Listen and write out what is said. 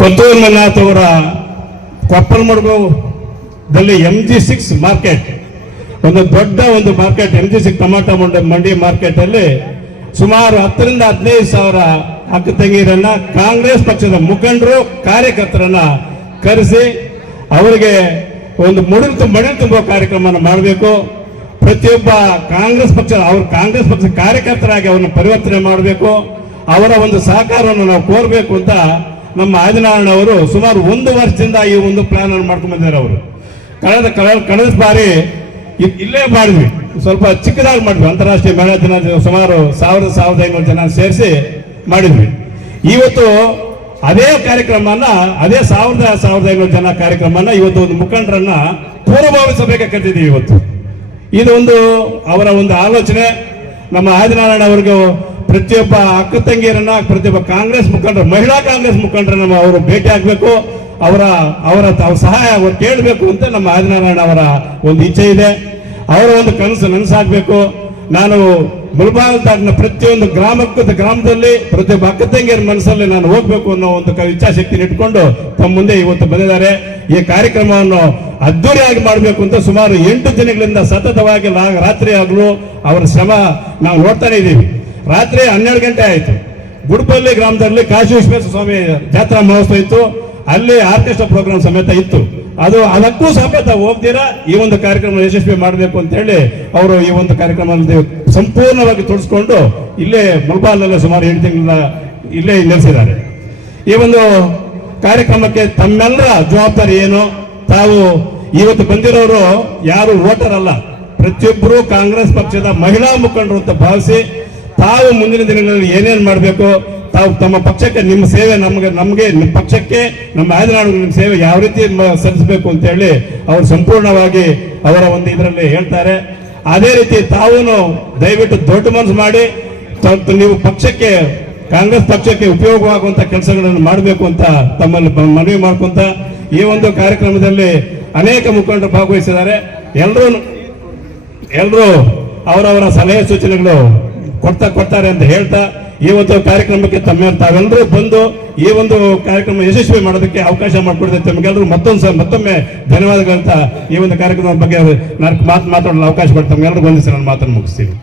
ಕೊತ್ತೂರು ಮಂಜುನಾಥ್ ಅವರ ಕೊಪ್ಪಳಮಡುಗದಲ್ಲಿ M G six market ಒಂದು ದೊಡ್ಡ ಒಂದು market M G six tomato mandi mandi market ಅಲ್ಲಿ ಸುಮಾರು ಹತ್ತರಿಂದ ಹದಿನೈದು ಸಾವಿರ ಅಕ್ಕ ತಂಗಿರನ್ನ ಕಾಂಗ್ರೆಸ್ ಪಕ್ಷದ ಮುಖಂಡರು, ಕಾರ್ಯಕರ್ತರನ್ನ ಕರೆಸಿ ಅವರಿಗೆ ಒಂದು ಮುಡಿಲು ತುಂಬ ಮಡಿಲು ತುಂಬುವ ಕಾರ್ಯಕ್ರಮವನ್ನು ಮಾಡಬೇಕು. ಪ್ರತಿಯೊಬ್ಬ ಕಾಂಗ್ರೆಸ್ ಪಕ್ಷ, ಅವ್ರ ಕಾಂಗ್ರೆಸ್ ಪಕ್ಷ ಕಾರ್ಯಕರ್ತರಾಗಿ ಅವರನ್ನು ಪರಿವರ್ತನೆ ಮಾಡಬೇಕು. ಅವರ ಒಂದು ಸಹಕಾರವನ್ನು ನಾವು ಕೋರಬೇಕು ಅಂತ ನಮ್ಮ ಆದಿನಾರಾಯಣ ಅವರು ಸುಮಾರು ಒಂದು ವರ್ಷದಿಂದ ಈ ಒಂದು ಪ್ಲಾನ್ ಅನ್ನು ಮಾಡ್ಕೊಂಡು ಬಂದಿದ್ದಾರೆ ಅವರು. ಕಳೆದ ಕಳೆದ ಬಾರಿ ಇಲ್ಲೇ ಮಾಡಿದ್ವಿ. ಸ್ವಲ್ಪ ಚಿಕ್ಕದಾಗಿ ಮಾಡಿದ್ವಿ. ಅಂತಾರಾಷ್ಟ್ರೀಯ ಮಹಿಳಾ ದಿನ ಸುಮಾರು ಸಾವಿರದ ಸಾವಿರದ ಐನೂರು ಜನ ಸೇರಿಸಿ ಮಾಡಿದ್ವಿ. ಇವತ್ತು ಅದೇ ಕಾರ್ಯಕ್ರಮನ ಅದೇ ಸಾವಿರದ ಸಾವಿರದ ಐನೂರು ಜನ ಕಾರ್ಯಕ್ರಮನ ಇವತ್ತು ಒಂದು ಮುಖಂಡರನ್ನ ಪೂರ್ವಭಾವಿ ಸಭೆಗೆ ಇವತ್ತು. ಇದು ಒಂದು ಅವರ ಒಂದು ಆಲೋಚನೆ. ನಮ್ಮ ಆದಿನಾರಾಯಣ ಅವರಿಗೂ ಪ್ರತಿಯೊಬ್ಬ ಅಕ್ಕ ತಂಗಿಯರನ್ನ ಪ್ರತಿಯೊಬ್ಬ ಕಾಂಗ್ರೆಸ್ ಮುಖಂಡರು, ಮಹಿಳಾ ಕಾಂಗ್ರೆಸ್ ಮುಖಂಡರನ್ನ ಅವರು ಭೇಟಿ ಆಗ್ಬೇಕು. ಅವರ ಅವರ ತಾವು ಸಹಾಯ ಅವರು ಕೇಳಬೇಕು ಅಂತ ನಮ್ಮ ಆದಿನಾರಾಯಣ ಅವರ ಒಂದು ಇಚ್ಛೆ ಇದೆ. ಅವರ ಒಂದು ಕನಸು ನನಸಾಗಬೇಕು. ನಾನು ಮುಲ್ಬಾಲ್ ತಾಡಿನ ಪ್ರತಿಯೊಂದು ಗ್ರಾಮಕ್ಕೂ, ಗ್ರಾಮದಲ್ಲಿ ಪ್ರತಿಯೊಬ್ಬ ಅಕ್ಕ ತಂಗಿಯರ ಮನಸ್ಸಲ್ಲಿ ನಾನು ಹೋಗ್ಬೇಕು ಅನ್ನೋ ಒಂದು ಇಚ್ಛಾಶಕ್ತಿನ ಇಟ್ಕೊಂಡು ತಮ್ಮ ಮುಂದೆ ಇವತ್ತು ಬಂದಿದ್ದಾರೆ. ಈ ಕಾರ್ಯಕ್ರಮವನ್ನು ಅದ್ದೂರಿಯಾಗಿ ಮಾಡಬೇಕು ಅಂತ ಸುಮಾರು ಎಂಟು ದಿನಗಳಿಂದ ಸತತವಾಗಿ ರಾತ್ರಿ ಆಗಲು ಅವರ ಶ್ರಮ ನಾವು ನೋಡ್ತಾನೆ ಇದ್ದೀವಿ. ರಾತ್ರಿ ಹನ್ನೆರಡು ಗಂಟೆ ಆಯಿತು. ಗುಡ್ಪಲ್ಲಿ ಗ್ರಾಮದಲ್ಲಿ ಕಾಶಿ ವಿಶ್ವೇಶ್ವರ ಸ್ವಾಮಿ ಜಾತ್ರಾ ಮಹೋತ್ಸವ ಇತ್ತು. ಅಲ್ಲಿ ಆರ್ಕೆಸ್ಟ್ರಾ ಪ್ರೋಗ್ರಾಮ್ ಸಮೇತ ಇತ್ತು. ಅದು ಅದಕ್ಕೂ ಸಮೇತ ಹೋಗ್ತೀರಾ ಈ ಒಂದು ಕಾರ್ಯಕ್ರಮ ಯಶಸ್ವಿ ಮಾಡಬೇಕು ಅಂತ ಹೇಳಿ ಅವರು ಈ ಒಂದು ಕಾರ್ಯಕ್ರಮದಲ್ಲಿ ಸಂಪೂರ್ಣವಾಗಿ ತೊಡಸ್ಕೊಂಡು ಇಲ್ಲೇ ಮುಲ್ಬಾಲ್ನಲ್ಲೇ ಸುಮಾರು ಎಂಟು ತಿಂಗಳ ಇಲ್ಲೇ ನೆಲೆಸಿದ್ದಾರೆ. ಈ ಒಂದು ಕಾರ್ಯಕ್ರಮಕ್ಕೆ ತಮ್ಮೆಲ್ಲರ ಜವಾಬ್ದಾರಿ ಏನು? ತಾವು ಇವತ್ತು ಬಂದಿರೋರು ಯಾರು ವೋಟರ್ ಅಲ್ಲ ಪ್ರತಿಯೊಬ್ಬರು ಕಾಂಗ್ರೆಸ್ ಪಕ್ಷದ ಮಹಿಳಾ ಮುಖಂಡರು ಅಂತ ಭಾವಿಸಿ ತಾವು ಮುಂದಿನ ದಿನಗಳಲ್ಲಿ ಏನೇನು ಮಾಡಬೇಕು, ತಾವು ತಮ್ಮ ಪಕ್ಷಕ್ಕೆ ನಿಮ್ಮ ಸೇವೆ ನಮಗೆ ನಮಗೆ, ನಿಮ್ಮ ಪಕ್ಷಕ್ಕೆ, ನಮ್ಮ ಆಯ್ದನಾಡು ನಿಮ್ಮ ಸೇವೆ ಯಾವ ರೀತಿ ಸಲ್ಲಿಸಬೇಕು ಅಂತ ಹೇಳಿ ಅವರು ಸಂಪೂರ್ಣವಾಗಿ ಅವರ ಒಂದು ಇದರಲ್ಲಿ ಹೇಳ್ತಾರೆ. ಅದೇ ರೀತಿ ತಾವು ದಯವಿಟ್ಟು ದೊಡ್ಡ ಮನಸ್ಸು ಮಾಡಿ ನೀವು ಪಕ್ಷಕ್ಕೆ, ಕಾಂಗ್ರೆಸ್ ಪಕ್ಷಕ್ಕೆ ಉಪಯೋಗವಾಗುವಂತ ಕೆಲಸಗಳನ್ನು ಮಾಡಬೇಕು ಅಂತ ತಮ್ಮಲ್ಲಿ ಮನವಿ ಮಾಡ್ಕೊಂತ ಈ ಒಂದು ಕಾರ್ಯಕ್ರಮದಲ್ಲಿ ಅನೇಕ ಮುಖಂಡರು ಭಾಗವಹಿಸಿದ್ದಾರೆ. ಎಲ್ಲರೂ ಎಲ್ಲರೂ ಅವರವರ ಸಲಹೆ ಸೂಚನೆಗಳು ಕೊಡ್ತಾ ಕೊಡ್ತಾರೆ ಅಂತ ಹೇಳ್ತಾ ಈ ಒಂದು ಕಾರ್ಯಕ್ರಮಕ್ಕೆ ತಮ್ಮ ತಾವೆಲ್ಲರೂ ಬಂದು ಈ ಒಂದು ಕಾರ್ಯಕ್ರಮ ಯಶಸ್ವಿ ಮಾಡೋದಕ್ಕೆ ಅವಕಾಶ ಮಾಡಿಕೊಡಿದೆ ತಮಗೆಲ್ಲರೂ ಮತ್ತೊಂದು ಸರ್ ಮತ್ತೊಮ್ಮೆ ಧನ್ಯವಾದಗಳಂತ ಈ ಒಂದು ಕಾರ್ಯಕ್ರಮದ ಬಗ್ಗೆ ನಾಲ್ಕು ಮಾತು ಮಾತಾಡಲು ಅವಕಾಶ ಮಾಡಿ ತಮಗೆಲ್ಲರೂ ಬಂದಿಸಿ ನಾನು ಮಾತನ್ನು ಮುಗಿಸ್ತೀನಿ